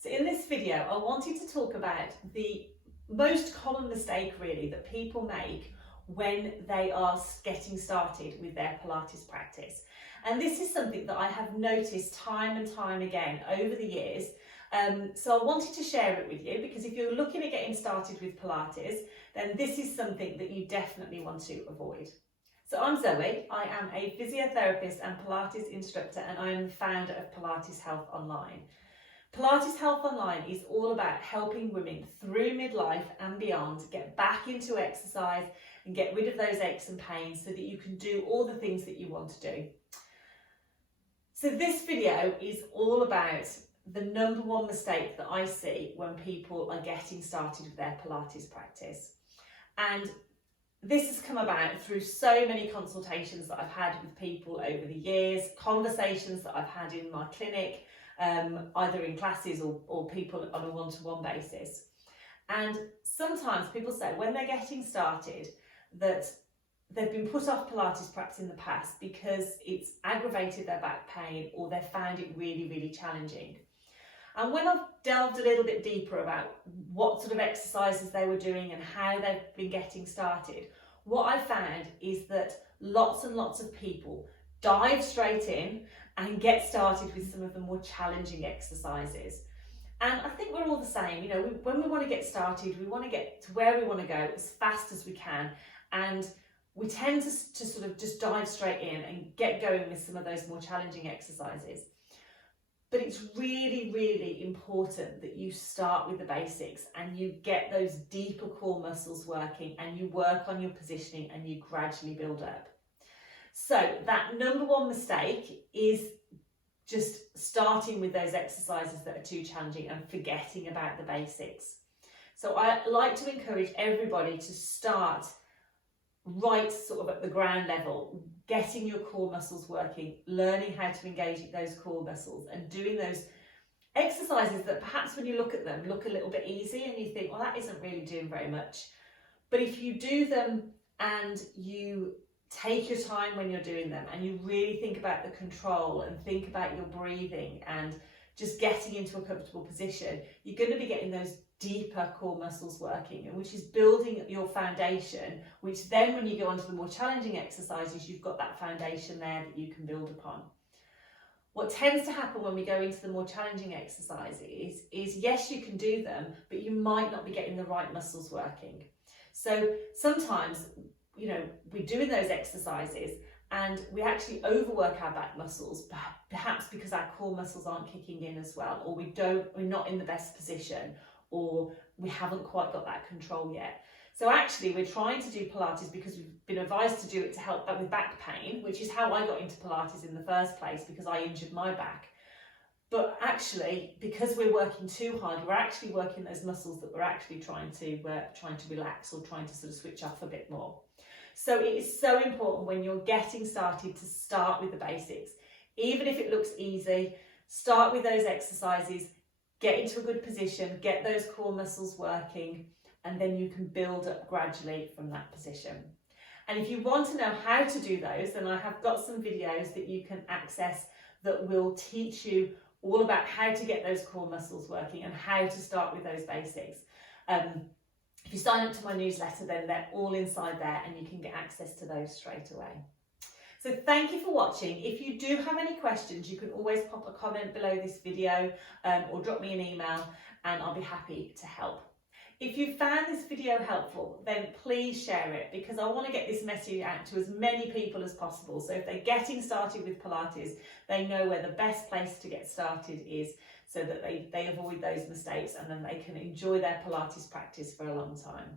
So in this video, I wanted to talk about the most common mistake really that people make when they are getting started with their Pilates practice. And this is something that I have noticed time and time again over the years. So I wanted to share it with you because if you're looking at getting started with Pilates, then this is something that you definitely want to avoid. So I'm Zoe, I am a physiotherapist and Pilates instructor, and I am the founder of Pilates Health Online. Pilates Health Online is all about helping women through midlife and beyond get back into exercise and get rid of those aches and pains so that you can do all the things that you want to do. So this video is all about the number one mistake that I see when people are getting started with their Pilates practice. And this has come about through so many consultations that I've had with people over the years, conversations that I've had in my clinic, either in classes or people on a one-to-one basis. And sometimes people say when they're getting started that they've been put off Pilates practice in the past because it's aggravated their back pain or they've found it really, really challenging. And when I've delved a little bit deeper about what sort of exercises they were doing and how they've been getting started, what I found is that lots and lots of people dive straight in and get started with some of the more challenging exercises. And I think we're all the same, you know, when we want to get started, we want to get to where we want to go as fast as we can. And we tend to sort of just dive straight in and get going with some of those more challenging exercises. But it's really, really important that you start with the basics and you get those deeper core muscles working and you work on your positioning and you gradually build up. So that number one mistake is just starting with those exercises that are too challenging and forgetting about the basics. So I like to encourage everybody to start right sort of at the ground level, getting your core muscles working, learning how to engage those core muscles and doing those exercises that perhaps when you look at them look a little bit easy and you think, well, that isn't really doing very much. But if you do them and you take your time when you're doing them and you really think about the control and think about your breathing and just getting into a comfortable position, you're going to be getting those deeper core muscles working, and which is building your foundation, which then when you go on to the more challenging exercises, you've got that foundation there that you can build upon. What tends to happen when we go into the more challenging exercises is yes, you can do them, but you might not be getting the right muscles working. So sometimes, you know, we're doing those exercises and we actually overwork our back muscles, perhaps because our core muscles aren't kicking in as well, or we're not in the best position, or we haven't quite got that control yet. So actually we're trying to do Pilates because we've been advised to do it to help with back pain, which is how I got into Pilates in the first place, because I injured my back. But actually, because we're working too hard, we're actually working those muscles that we're actually trying to relax or trying to sort of switch off a bit more. So it is so important when you're getting started to start with the basics. Even if it looks easy, start with those exercises, get into a good position, get those core muscles working, and then you can build up gradually from that position. And if you want to know how to do those, then I have got some videos that you can access that will teach you all about how to get those core muscles working and how to start with those basics. If you sign up to my newsletter, then they're all inside there and you can get access to those straight away. So thank you for watching. If you do have any questions, you can always pop a comment below this video or drop me an email and I'll be happy to help. If you found this video helpful, then please share it, because I want to get this message out to as many people as possible. So if they're getting started with Pilates, they know where the best place to get started is, so that they avoid those mistakes and then they can enjoy their Pilates practice for a long time.